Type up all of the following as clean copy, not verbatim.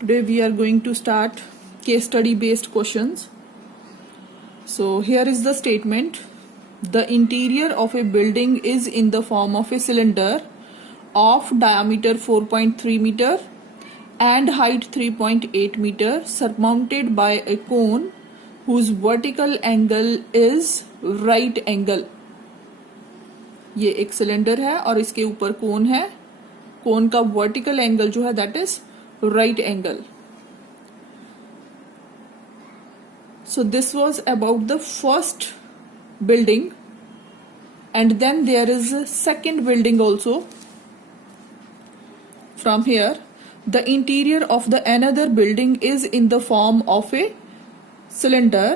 Today we are going to start case study based questions. So here is the statement. The interior of a building is in the form of a cylinder of diameter 4.3 meter and height 3.8 meter surmounted by a cone whose vertical angle is right angle. ये एक cylinder है और इसके ऊपर कोन है. कोन का vertical angle जो है that is right angle. So this was about the first building, and then there is a second building also. From here, the interior of the another building is in the form of a cylinder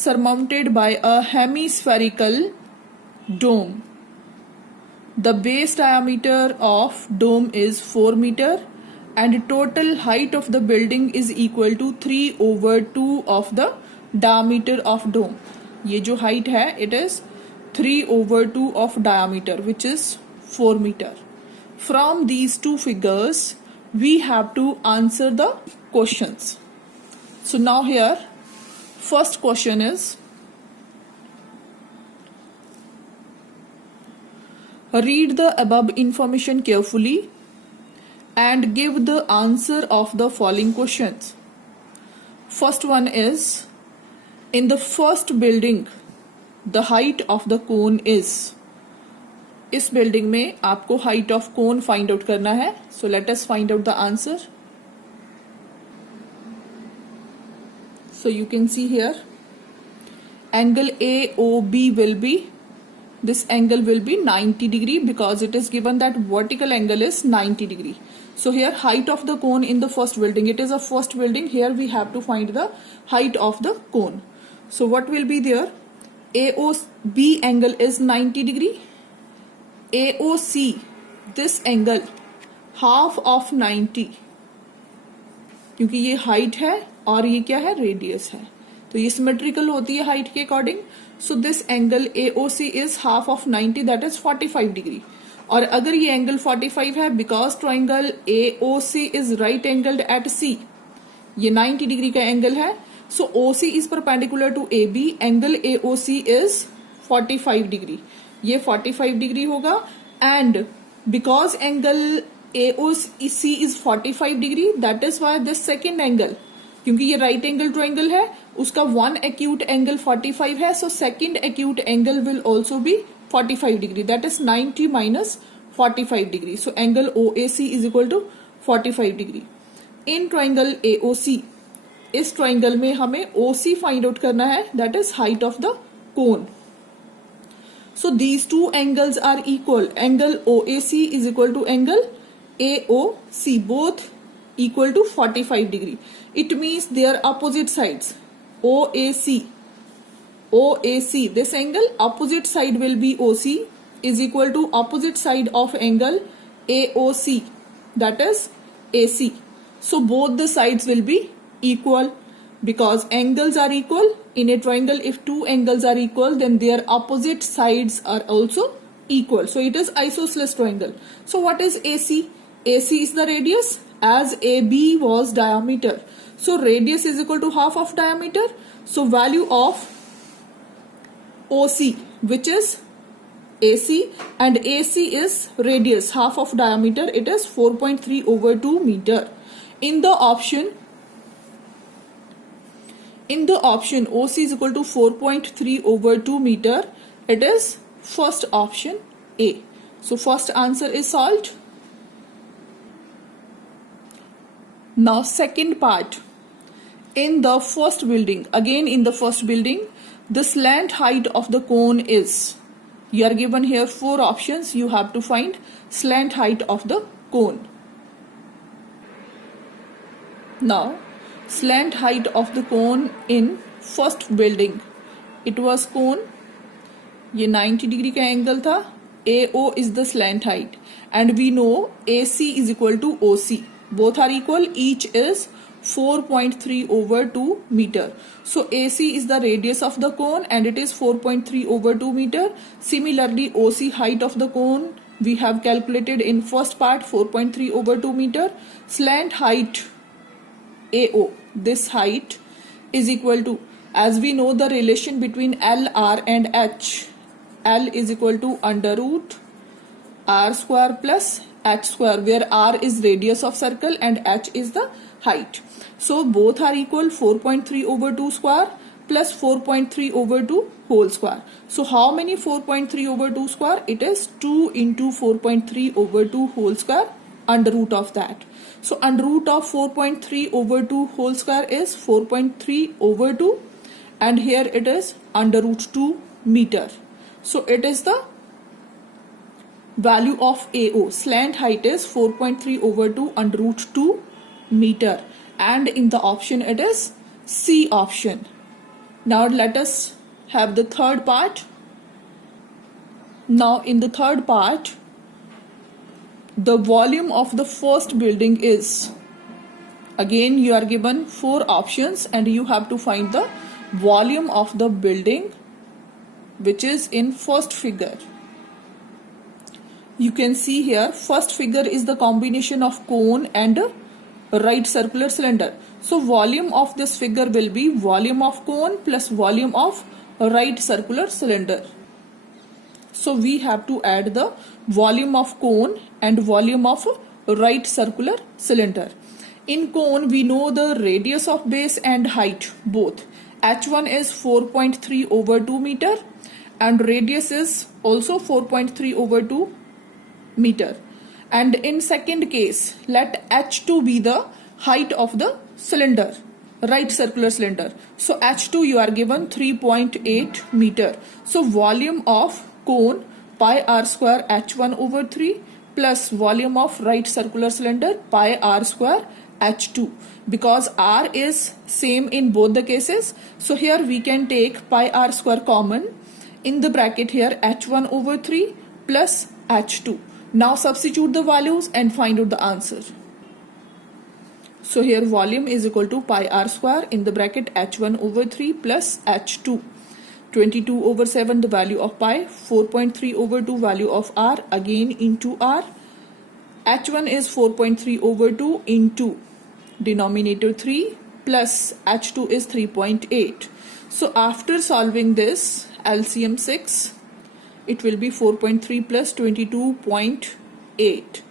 surmounted by a hemispherical dome. The base diameter of dome is 4 meter and total height of the building is equal to 3/2 of the diameter of dome. ये जो height है it is 3/2 of diameter which is 4 meter. From these two figures we have to answer the questions. So now here first question is, read the above information carefully and give the answer of the following questions. First one is, in the first building the height of the cone is. इस building में आपको height of cone find out करना है. So let us find out the answer. So you can see here angle AOB will be, this angle will be 90 degree because it is given that vertical angle is 90 degree. So here height of the cone in the first building, it is a first building. Here we have to find the height of the cone. So what will be there? AOB angle is 90 degree. AOC, this angle half of 90, क्योंकि ये height है और ये क्या है, radius है, तो ये symmetrical होती है height के according. So this angle AOC is half of 90, that is 45 degree. और अगर ये एंगल 45 है, because triangle AOC is right angled at C, ये 90 डिग्री का एंगल है. So OC is perpendicular to AB, angle AOC is 45 degree, ये 45 degree होगा. And because angle AOC is 45 degree, that is why this second angle, क्योंकि ये right angle triangle है, उसका one acute angle 45 है. So second acute angle will also be 45 degree, that is 90 minus 45 degree. So angle OAC is equal to 45 degree. In triangle AOC, इस triangle में हमें OC find out करना है, that is height of the cone. So these two angles are equal. Angle OAC is equal to angle AOC, both equal to 45 degree. It means they are opposite sides. OAC, this angle, opposite side will be OC, is equal to opposite side of angle AOC, that is AC. So both the sides will be equal because angles are equal. In a triangle, if two angles are equal, then their opposite sides are also equal. So it is isosceles triangle. So what is AC? AC is the radius, as AB was diameter. So radius is equal to half of diameter. So value of OC, which is AC, and AC is radius, half of diameter, it is 4.3/2 meter. In the option OC is equal to 4.3/2 meter, it is first option A. So first answer is solved. Now second part. In the first building, again in the first building, the slant height of the cone is, you are given here 4 options, you have to find slant height of the cone. Now slant height of the cone in first building, it was cone, ये 90 degree का angle था. AO is the slant height and we know AC is equal to OC, both are equal, each is 4.3/2 meter. So AC is the radius of the cone and it is 4.3/2 meter. Similarly, OC height of the cone we have calculated in first part 4.3/2 meter. Slant height AO, this height is equal to, as we know the relation between L, R and H, L is equal to under root R square plus H square, where R is radius of circle and H is the height. So both are equal, 4.3 over 2 square plus 4.3 over 2 whole square. So how many 4.3 over 2 square? It is 2 into 4.3 over 2 whole square, under root of that. So under root of 4.3 over 2 whole square is 4.3 over 2, and here it is under root 2 meter. So it is the value of AO. Slant height is 4.3 over 2 under root 2 meter, and in the option it is C option. Now let us have the third part. Now in the third part, the volume of the first building is, again you are given 4 options and you have to find the volume of the building which is in first figure. You can see here, first figure is the combination of cone and right circular cylinder. So volume of this figure will be volume of cone plus volume of right circular cylinder. So we have to add the volume of cone and volume of right circular cylinder. In cone we know the radius of base and height both. H1 is 4.3 over 2 meter and radius is also 4.3 over 2 meter. And in second case, let H2 be the height of the cylinder, right circular cylinder. So H2 you are given 3.8 meter. So volume of cone pi r square H1 over 3 plus volume of right circular cylinder pi r square H2. Because R is same in both the cases, so here we can take pi r square common. In the bracket here H1 over 3 plus H2. Now substitute the values and find out the answer. So here volume is equal to pi r square in the bracket H1 over 3 plus H2. 22 over 7 the value of pi, 4.3 over 2 value of r, again into r. H1 is 4.3 over 2 into denominator 3 plus H2 is 3.8. So after solving this LCM 6, it will be 4.3 plus 22.8.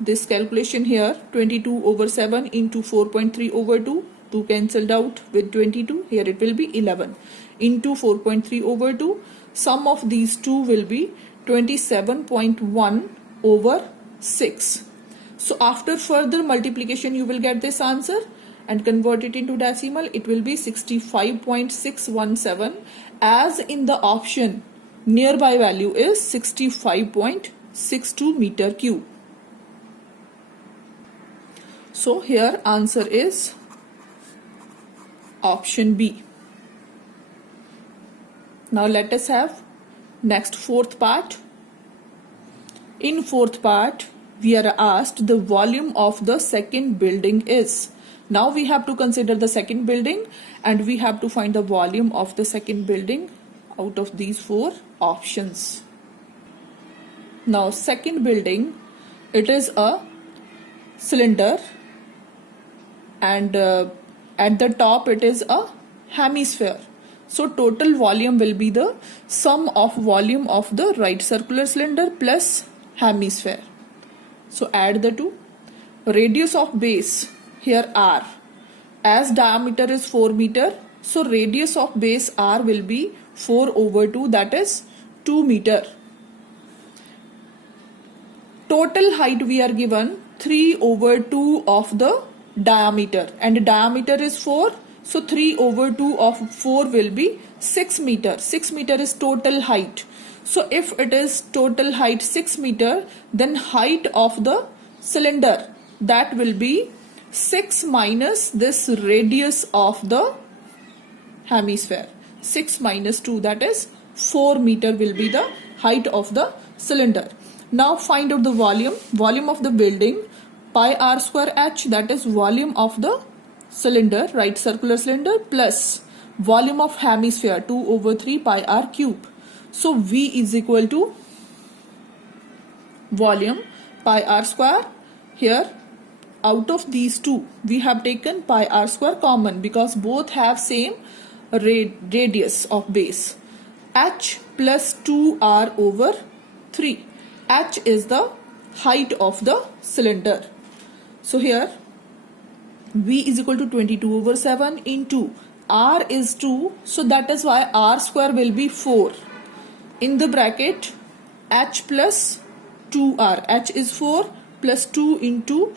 This calculation here, 22 over 7 into 4.3 over 2, 2 cancelled out with 22, here it will be 11 into 4.3 over 2, sum of these two will be 27.1 over 6. So after further multiplication you will get this answer and convert it into decimal, it will be 65.617, as in the option nearby value is 65.62 meter cube. So here answer is option B. Now let us have next fourth part. In fourth part we are asked the volume of the second building is. Now we have to consider the second building and we have to find the volume of the second building out of these 4 options. Now second building, it is a cylinder and at the top it is a hemisphere. So total volume will be the sum of volume of the right circular cylinder plus hemisphere. So add the two. Radius of base, here r, as diameter is 4 meter, so radius of base r will be 4 over 2, that is 2 meter. Total height we are given 3 over 2 of the diameter, and diameter is 4, so 3 over 2 of 4 will be 6 meter. 6 meter is total height. So if it is total height 6 meter, then height of the cylinder, that will be 6 minus this radius of the hemisphere. 6 minus 2, that is 4 meter will be the height of the cylinder. Now find out the volume. Volume of the building, pi r square h, that is volume of the cylinder, right circular cylinder, plus volume of hemisphere 2 over 3 pi r cube. So V is equal to volume pi r square, here out of these two we have taken pi r square common because both have same radius of base. H plus 2r over 3. H is the height of the cylinder. So here V is equal to 22 over 7 into R is 2, so that is why R square will be 4. In the bracket H plus 2R. H is 4 plus 2 into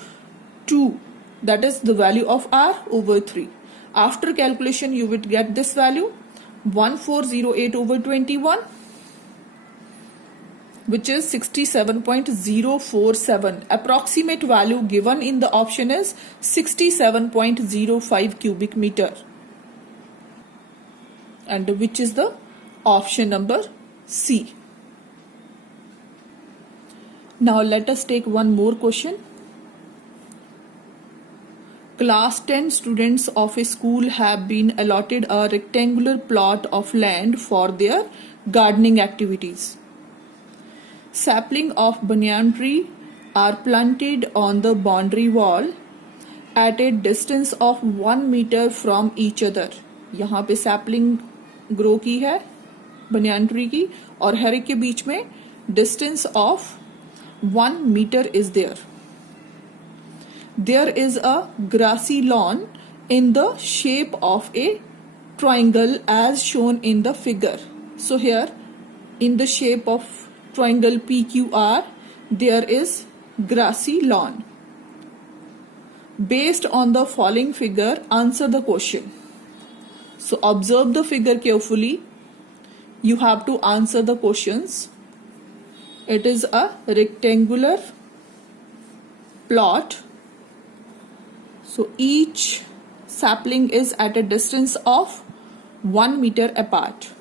2. That is the value of R over 3. After calculation you would get this value 1408 over 21, which is 67.047. Approximate value given in the option is 67.05 cubic meter, and which is the option number C. Now let us take one more question. Class 10 students of a school have been allotted a rectangular plot of land for their gardening activities. Sapling of banyan tree are planted on the boundary wall at a distance of 1 meter from each other. यहाँ पे sapling grow की है banyan tree की, और हर एक के बीच में distance of 1 meter is there. There is a grassy lawn in the shape of a triangle as shown in the figure. So here in the shape of triangle PQR there is grassy lawn. Based on the following figure, answer the question. So observe the figure carefully. You have to answer the questions. It is a rectangular plot. So each sapling is at a distance of 1 meter apart.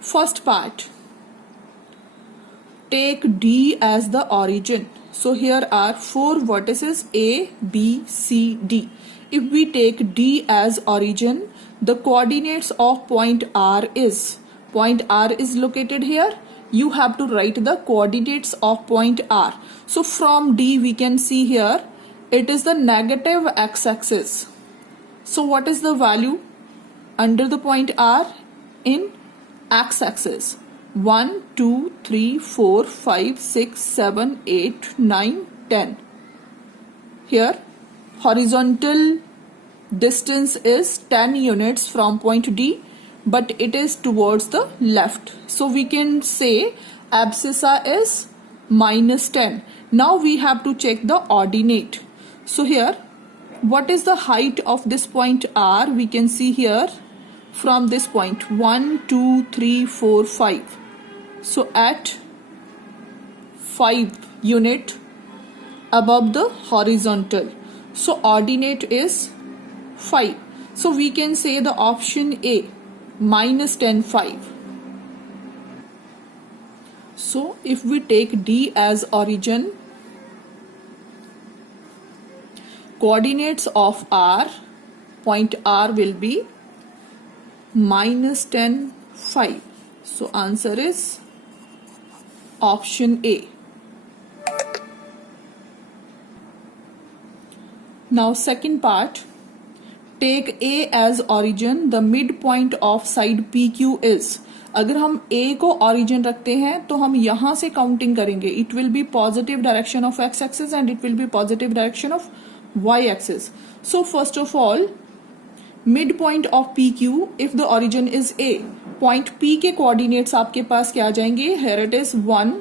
First part, take D as the origin. So here are 4 vertices A, B, C, D. If we take D as origin, the coordinates of point R is located here. You have to write the coordinates of point R. So from D we can see here it is the negative x-axis. So what is the value under the point R in x-axis? 1, 2, 3, 4, 5, 6, 7, 8, 9, 10. Here horizontal distance is 10 units from point D, but it is towards the left. So we can say abscissa is -10. Now we have to check the ordinate. So here, what is the height of this point R? We can see here from this point 1, 2, 3, 4, 5. So at 5 unit above the horizontal. So ordinate is 5. So we can say the option A, -10, 5. So if we take D as origin, coordinates of R, point R will be -10, 5. So answer is option A. Now second part, take A as origin, the midpoint of side PQ is. अगर हम A को origin रखते हैं तो हम यहाँ से counting करेंगे. It will be positive direction of x axis and it will be positive direction of y axis. So first of all, midpoint of PQ, if the origin is A, point P के coordinates आपके पास क्या आ जाएंगे? Here it is 1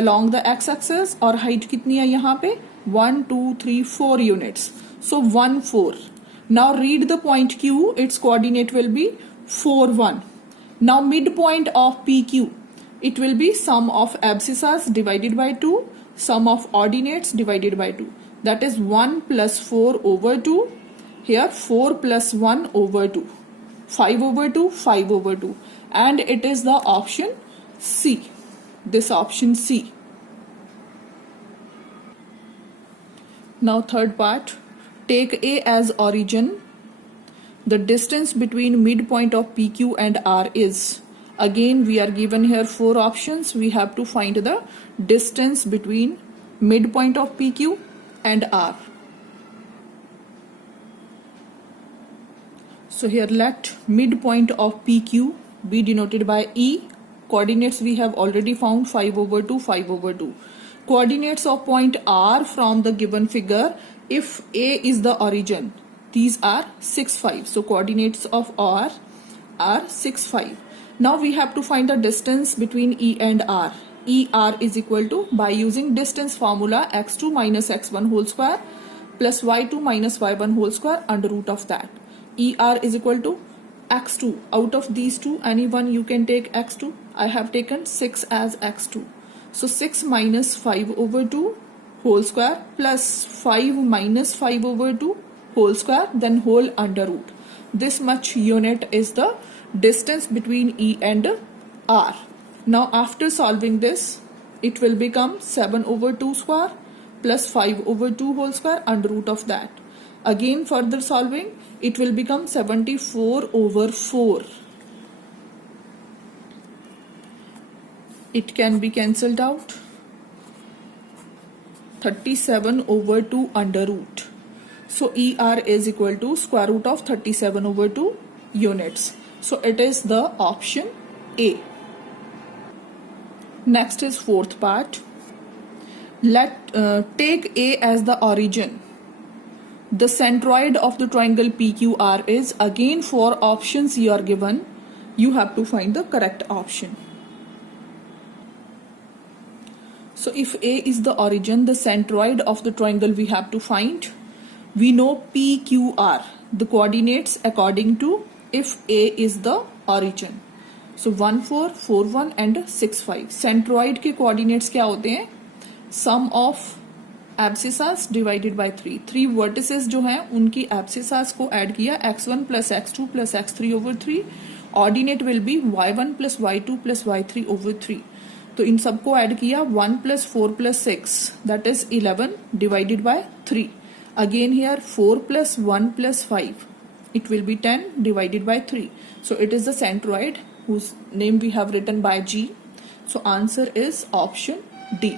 along the x axis और height कितनी है यहाँ पे? 1, 2, 3, 4 units. So 1, 4. Now read the point Q, its coordinate will be 4, 1. Now midpoint of PQ, it will be sum of abscissas divided by 2, sum of ordinates divided by 2. That is 1 plus 4 over 2. Here 4 plus 1 over 2. 5 over 2, 5 over 2. And it is the option C. This option C. Now third part, take A as origin. The distance between midpoint of PQ and R is. Again we are given here 4 options. We have to find the distance between midpoint of PQ and R. So here let midpoint of PQ be denoted by E. Coordinates we have already found 5/2, 5/2. Coordinates of point R from the given figure, if A is the origin, these are 6, 5. So coordinates of R are 6, 5. Now we have to find the distance between E and R. ER is equal to, by using distance formula, x2 minus x1 whole square plus y2 minus y1 whole square under root of that. ER is equal to x2. Out of these two, any one you can take x2. I have taken 6 as x2. So 6 minus 5/2 whole square plus 5 minus 5/2 whole square, then whole under root. This much unit is the distance between E and R. Now after solving this, it will become 7/2 square plus 5/2 whole square under root of that. Again further solving, it will become 74/4. It can be cancelled out. 37/2 under root. So ER is equal to square root of 37/2 units. So it is the option A. Next is fourth part. Take A as the origin. The centroid of the triangle PQR is, again 4 options you are given. You have to find the correct option. So if A is the origin, the centroid of the triangle we have to find. We know PQR, the coordinates according to if A is the origin. So 1, 4, 4, 1 and 6, 5. Centroid के coordinates क्या होते हैं? Sum of abscissas divided by 3. 3 vertices जो हैं उनकी abscissas को add किया, x1 plus x2 plus x3/3. Ordinate will be y1 plus y2 plus y3/3. तो इन सबको ऐड किया, 1 plus 4 plus 6, that is 11 divided by 3. Again here 4 plus 1 plus 5, it will be 10 divided by 3. So it is the centroid whose name we have written by G. So answer is option D.